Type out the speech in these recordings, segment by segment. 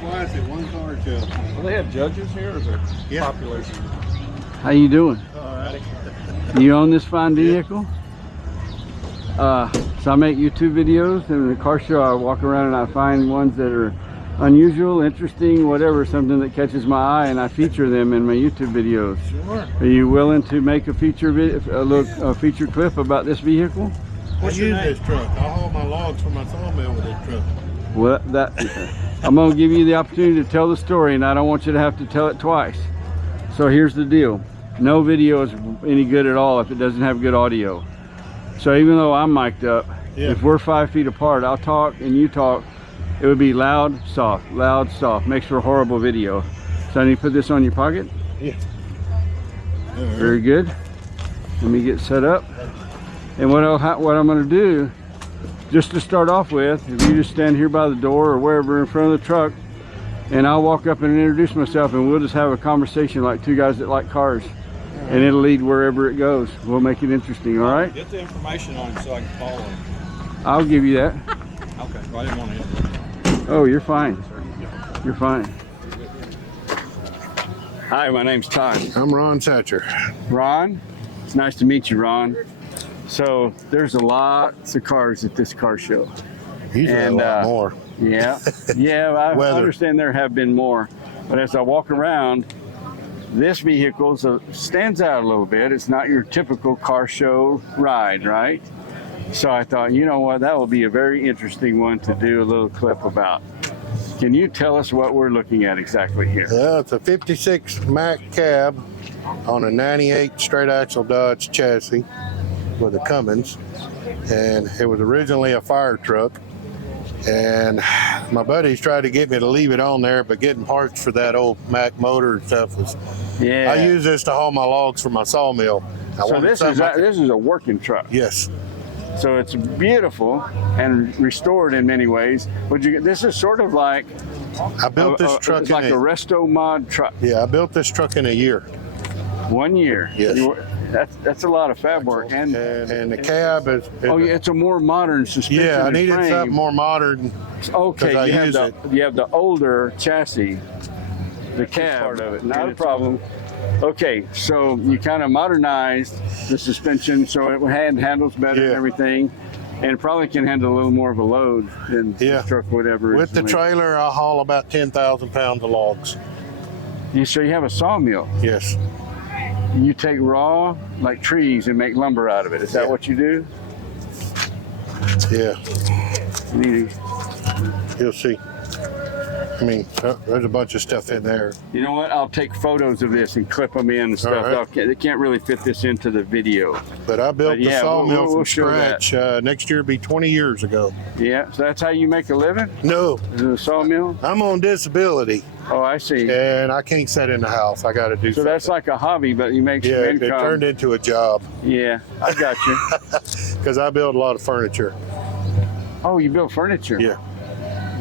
twice at one car show. Well, they have judges here, or is it population? How you doing? Alrighty. You own this fine vehicle? So I make YouTube videos, and in the car show I walk around and I find ones that are unusual, interesting, whatever, something that catches my eye, and I feature them in my YouTube videos. Sure. Are you willing to make a feature feature clip about this vehicle? I use this truck. I haul my logs from my sawmill with this truck. Well, I'm gonna give you the opportunity to tell the story, and I don't want you to have to tell it twice. So here's the deal. No video is any good at all if it doesn't have good audio. So even though I'm mic'd up, if we're 5 feet apart, I'll talk and you talk, it would be loud, soft, makes for a horrible video. So I need to put this on your pocket? Yeah. Very good. Let me get set up. And what I'm gonna do, just to start off with, if you just stand here by the door or wherever in front of the truck, and I'll walk up and introduce myself, and we'll just have a conversation like two guys that like cars. And it'll lead wherever it goes. We'll make it interesting, all right? Get the information on him so I can follow him. I'll give you that. Okay, well, I didn't want to. Oh, you're fine. You're fine. Hi, my name's Todd. I'm Ron Satcher. Ron, it's nice to meet you, Ron. So there's lots of cars at this car show. Usually a lot more. Yeah, I understand there have been more. But as I walk around, this vehicle stands out a little bit. It's not your typical car show ride, right? So I thought, you know what, that will be a very interesting one to do a little clip about. Can you tell us what we're looking at exactly here? Yeah, it's a 56 Mack cab on a 98 straight axle Dodge chassis with a Cummins. And it was originally a fire truck. And my buddies tried to get me to leave it on there, but getting parts for that old Mack motor and stuff was. Yeah. I use this to haul my logs from my sawmill. So this is a working truck. Yes. So it's beautiful and restored in many ways. This is sort of like I built this truck it's like a resto-mod truck. Yeah, I built this truck in a year. 1 year. Yes. That's a lot of fab work. And the cab is. Oh yeah, it's a more modern suspension. Yeah, I needed frame. Something more modern. Okay, you have the older chassis, the cab part of it. Not a problem. Okay, so you kind of modernized the suspension so it handles better and everything, and it probably can handle a little more of a load than this truck, whatever. With the trailer, I haul about 10,000 pounds of logs. So you have a sawmill? Yes. You take raw, like trees, and make lumber out of it. Is that what you do? Yeah. You'll see. I mean, there's a bunch of stuff in there. You know what? I'll take photos of this and clip them in and stuff. Right. They can't really fit this into the video. But I built the sawmill from scratch. Next year will be 20 years ago. Yeah, so that's how you make a living? No. The sawmill? I'm on disability. Oh, I see. And I can't sit in the house. I got to do something. So that's like a hobby, but you make some income. It turned into a job. Yeah, I got you. Because I build a lot of furniture. Oh, you build furniture? Yeah.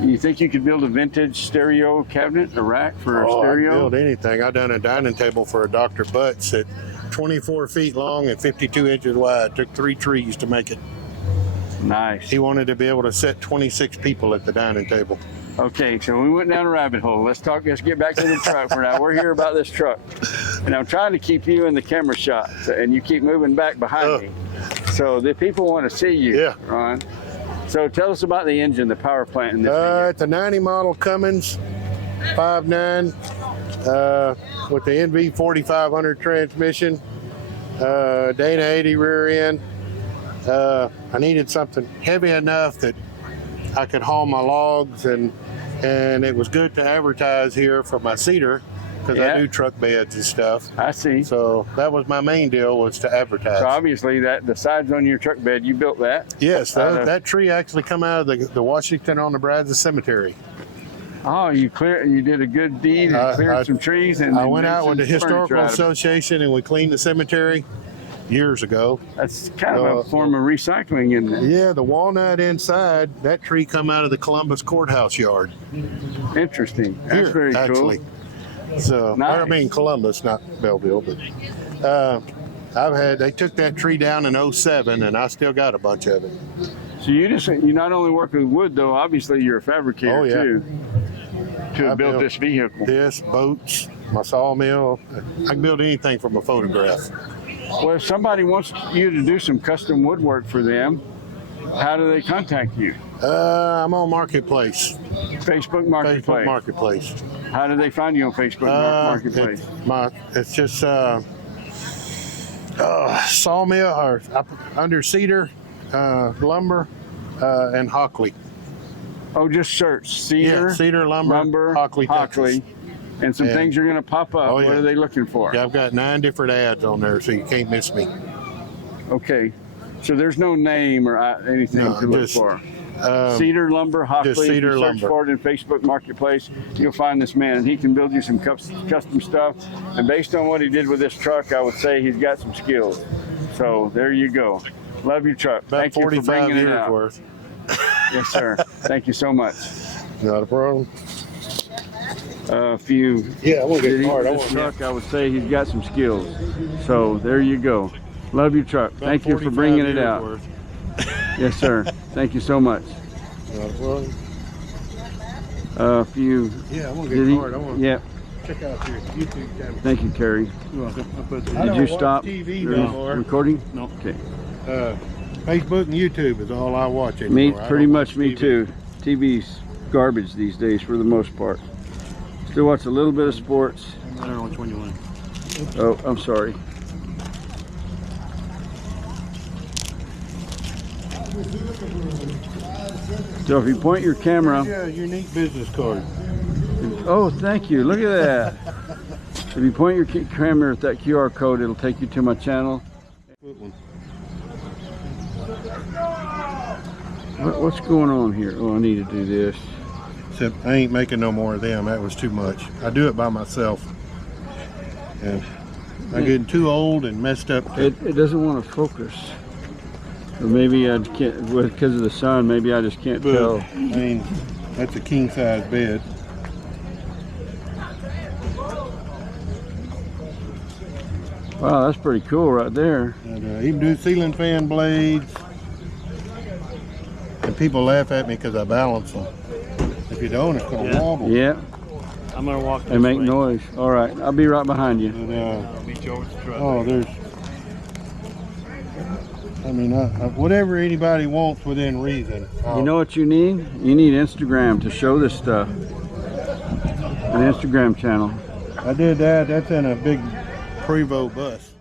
You think you could build a vintage stereo cabinet, a rack for a stereo? I can build anything. I done a dining table for a Dr. Butts at 24 feet long and 52 inches wide. It took 3 trees to make it. Nice. He wanted to be able to sit 26 people at the dining table. Okay, so we went down a rabbit hole. Let's get back to the truck for now. We're here about this truck. And I'm trying to keep you in the camera shot, and you keep moving back behind me. So the people want to see you, Ron. So tell us about the engine, the power plant in this thing. It's a 90 model Cummins 5.9 with the NV 4500 transmission, Dana 80 rear end. I needed something heavy enough that I could haul my logs, and it was good to advertise here for my cedar because I do truck beds and stuff. I see. So that was my main deal, was to advertise. So obviously the sides on your truck bed, you built that? Yes, that tree actually come out of the Washington on the Brazos Cemetery. Oh, you did a good deed and cleared some trees. And I went out with the Historical Association and we cleaned the cemetery years ago. That's kind of a form of recycling, isn't it? Yeah, the walnut inside, that tree come out of the Columbus courthouse yard. Interesting. That's very cool. So, nice. I mean Columbus, not Belleville, but they took that tree down in 07 and I still got a bunch of it. So you not only work with wood though, obviously you're a fabricator too. to have I built built this vehicle. This, boats, my sawmill. I can build anything from a photograph. Well, if somebody wants you to do some custom woodwork for them, how do they contact you? I'm on Marketplace. Facebook Marketplace. Facebook Marketplace. How do they find you on Facebook Marketplace? It's just sawmill or under cedar, lumber, and Hockley. Oh, just search cedar, Yeah, cedar lumber, Hockley, Texas. and some And- things are going to pop up. Oh, What yeah. are they looking for? Yeah, I've got 9 different ads on there, so you can't miss me. Okay, so there's no name or anything No, to look just, for. Cedar lumber, Hockley. just cedar If you search lumber. for it in Facebook Marketplace, you'll find this man, and he can build you some custom stuff. And based on what he did with this truck, I would say he's got some skills. So there you go. Love your truck. About Thank you for 45 bringing it years out. worth. Yes, sir. Thank you so much. Not a problem. If you Yeah, I won't did get hard. I this won't. truck, I would say he's got some skills. So there you go. Love your truck. About Thank you for 45 bringing it years out. worth. Yes, sir. Thank you so much. Not a problem. If you Yeah, I won't did get he, hard. I want to yeah. check out your YouTube channel. Thank you, Terry. You're welcome. Did you stop TV the no more. recording? No. Okay. Facebook and YouTube is all I watch anymore. Me, I pretty don't much watch me TV. too. TV's garbage these days for the most part. Still watch a little bit of sports. I don't know which one you want. Oh, I'm sorry. So if you point your camera, Yeah, unique business card. oh, thank you. Look at that. If you point your camera at that QR code, it'll take you to my channel. What's going on here? Oh, I need to do this. Except I ain't making no more of them. That was too much. I do it by myself. And I'm getting too old and messed up. It doesn't want to focus. Or maybe I can't, because of the sun, maybe I just can't tell. I mean, that's a king size bed. Wow, that's pretty cool right there. And even do ceiling fan blades. And people laugh at me because I balance them. If you don't, it's going to wobble. Yeah, I'm gonna walk this they make way. noise. All right, I'll be right behind you. And, I'll meet you over at the truck. oh, there's. I mean, whatever anybody wants within reason. You know what you need? You need Instagram to show this stuff. An Instagram channel. I did that. That's in a big Prevost bus.